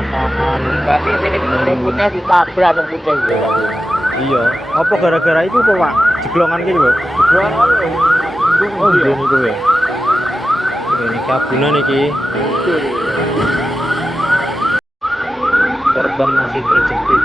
Tapi ini rumputnya ditabrak yang putih gitu. Iya, apa gara-gara itu kok Pak? Jeglongan gitu Pak? Jeglongan Oh iya niku ya. Ini kabunan iki. Korban masih terjepit.